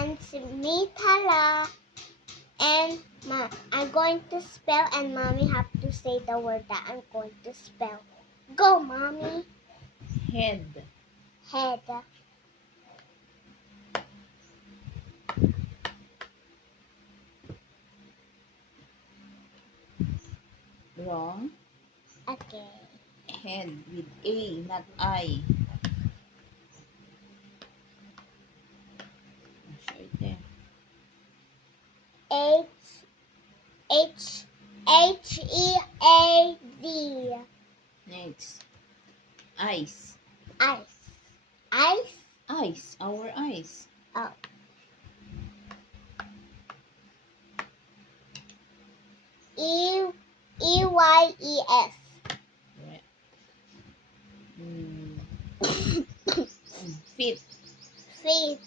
and me Tala. And I'm going to spell, and mommy have to say the word that I'm going to spell. Go, mommy. Head. Head. Wrong. Okay. Head with A, not I. Show it there. H-E-A-D. Next. Eyes. Ice. Ice. Eyes. Our eyes. Oh. E-Y-E-S. Right. Feet. Feet.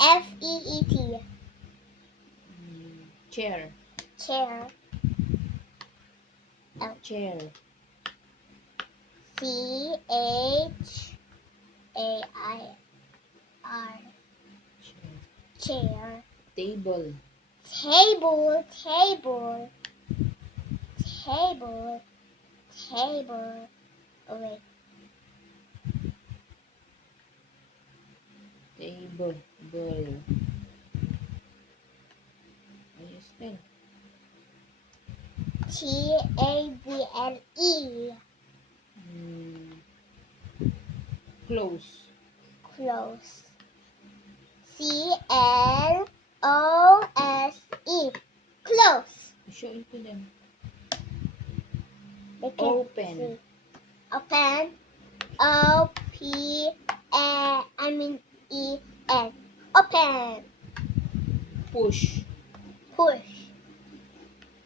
F-E-E-T. Chair. Chair. Chair. C-H-A-I-R. Chair. Table. Table. Table. Table. Table. Oh, wait. Table. Ball. How you spell? T-A-B-L-E. Close. Close. C-L-O-S-E. Close. Show it to them. They can Open. see. Open. O-P-E-N. Open. Push. Push.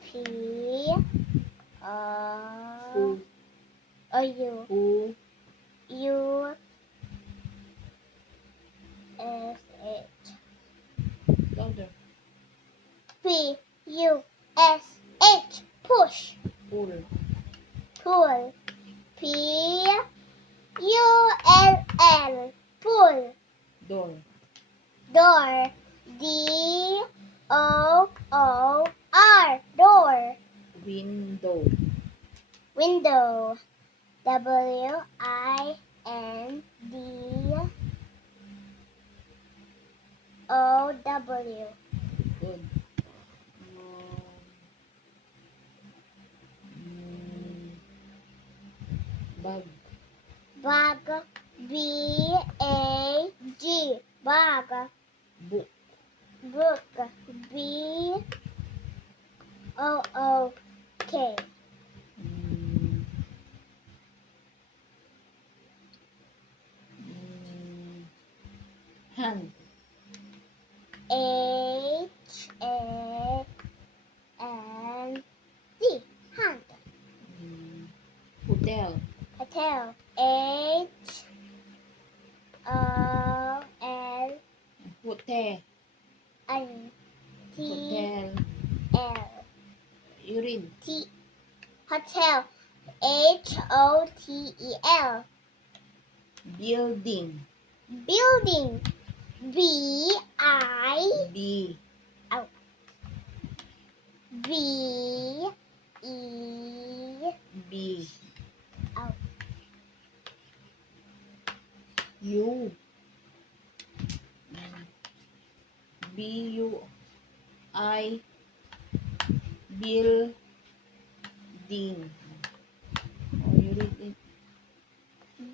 P. Who. O-U. Who. U. S-H. Louder. P-U-S-H. Push. Pull. Pull. P-U-L-L. Pull. Door. Door. D-O-O-R. Door. Window. Window. W-I-N-D-O-W. Good. Bag. Bag. B-A-G. Bag. Book. Book. B-O-O-K. Hand. H-A-N-D. Hand. Hotel. Hotel. H-O-L. Hotel. T-L. Hotel. You read. Hotel. H-O-T-E-L. Building. Building. B-I. B. B-E. B. Oh. U. B-U-I. Building. Oh, you read it.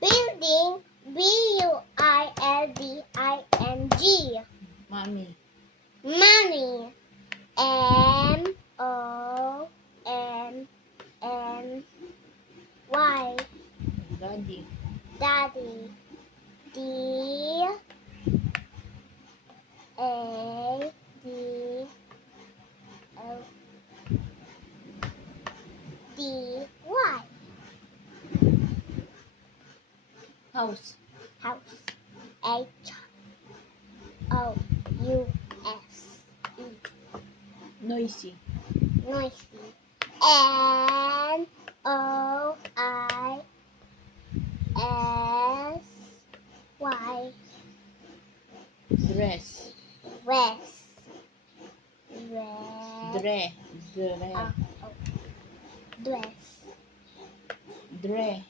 Building. B-U-I-L-D-I-N-G. Mommy. Money. M-O-N-N-Y. Daddy. Daddy. D-A-D-L-D-Y. House. House. H-O-U-S-E. Noisy. Noisy. N-O-I. Dress. Dress. Dress. Dre. Dre. Oh. Dress. Dre.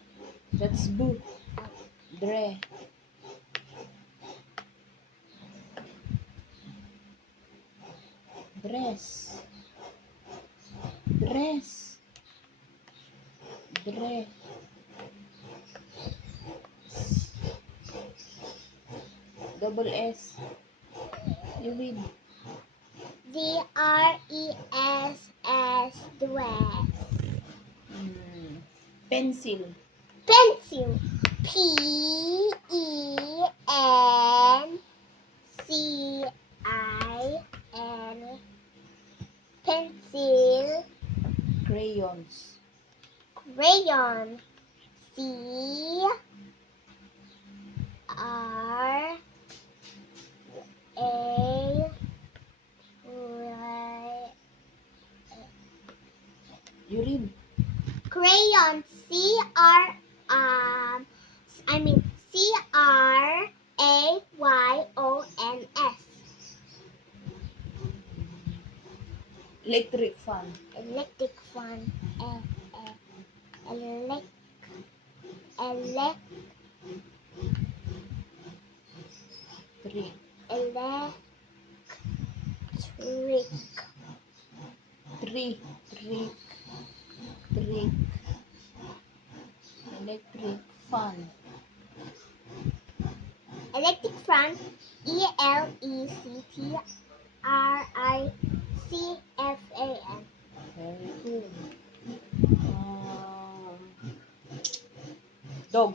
That's boot. Dre. Dress. Dress. Dre. Double S. You read. D-R-E-S-S. Dress. Pencil. Pencil. P-E-N-C-I-L. Pencil. Crayons. Crayon. C-R-A. You read. Crayon. C-R-A-Y-O-N-S. Electric fan. Electric fan. Electric. Three. Electric. Trick. Electric fan. Electric fan. E-L-E-C-T-R-I-C-F-A-N. Very good. Dog.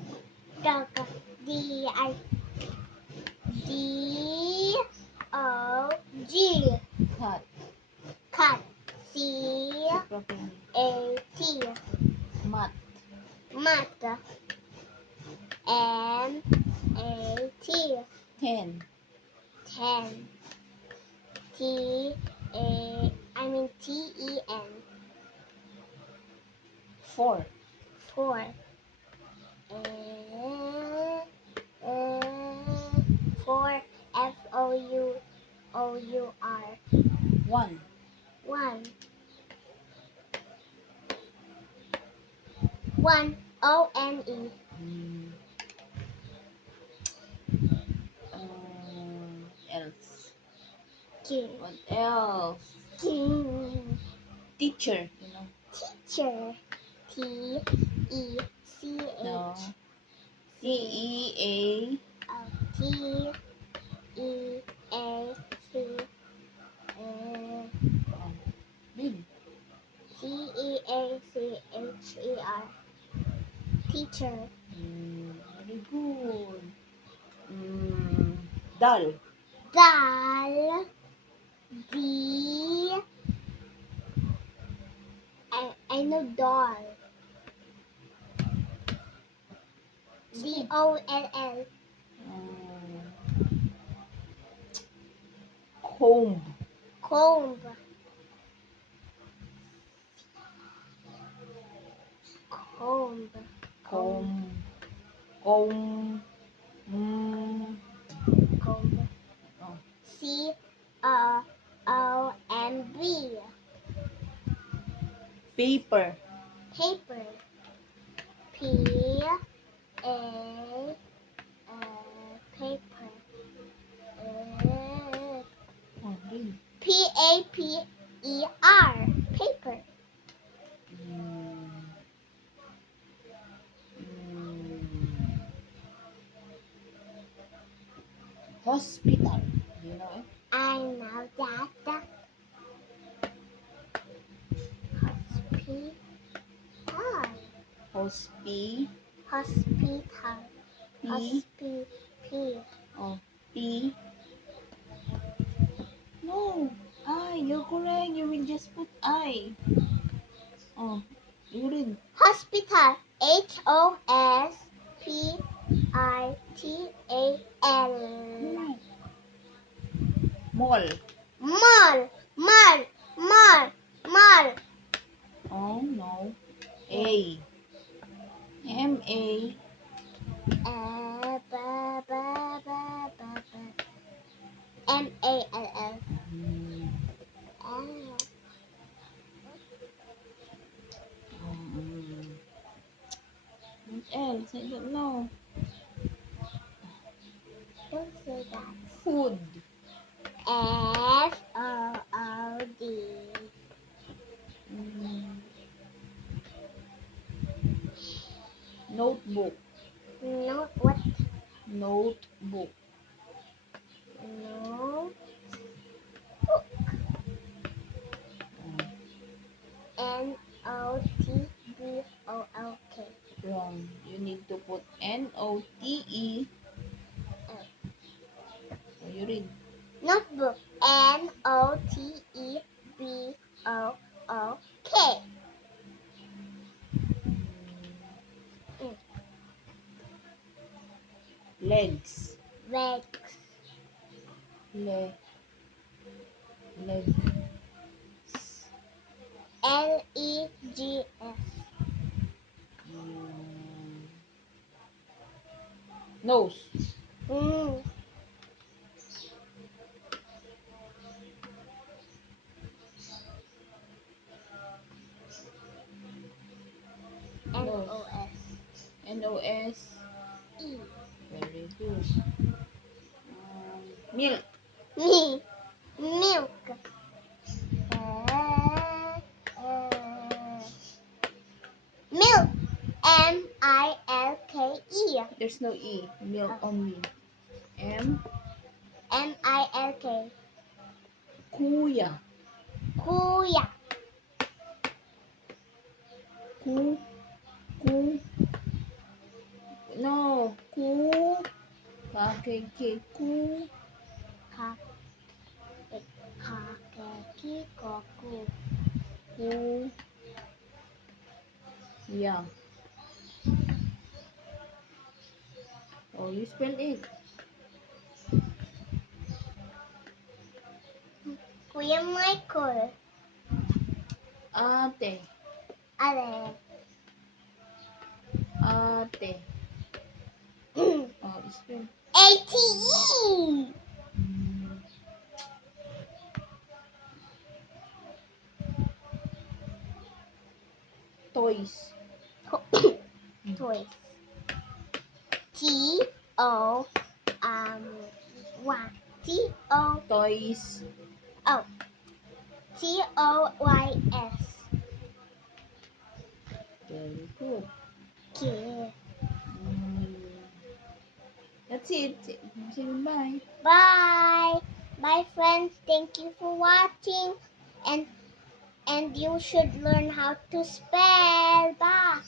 Dog. D-I-D-O-G. Cat. Cat. C-A-T. Mat. Mat. M-A-T. Ten. 10. T-E-N. Four. 4. Four. F-O-U-R. One. 1. 1. O-N-E. Else. King. What else? King. Teacher. Teacher. T-E-C-H. No. T-E-A. T-E-A-C. Read. T-E-A-C-H-E-R. Teacher. Very good. Doll. Doll. D. I know doll. D-O-L-L. Comb. Comb. Comb. Comb. Comb. Oh. C-O-M-B. Paper. Paper. Paper. Read. P-A-P-E-R. Paper. Hospital. You know it? I know that. Hospital. Hospital. P. Oh. P. No. I. You're correct. You will just put I. Oh. You read. Hospital. H-O-S-P-I-T-A-L. Mall. Mall. Oh no. A. M-A. Uh, ba, ba, ba, ba, ba. else? I don't know. Don't say that. Food. Food. Mm. Notebook. No, what? Notebook. No. Notebook. Wrong. You need to put N-O-T-E. Oh. Oh, you read. Notebook. Notebook. Mm. Legs. Legs. Le. Leg. Legs. Mm. Nose. Mm. Nose. Nos. N-O-S. E. Very good. Milk. Me. Milk. Milk. Milke. There's no E. Milk only. M. Milk. Kuya. Kuya. Ku. Ku. No. Ku. Kakeke. Ku. Kakeki koku. Ku. Yeah. Oh, you spell it. Kuya Michael. Ate. Ale. Ate. Oh, spell. ATE. Toys. Toys. T-O Y. T-O Toys. Oh. T-O-Y-S. Very good. Okay. That's it. Say goodbye. Bye. Bye friends. Thank you for watching. And you should learn how to spell. Bye.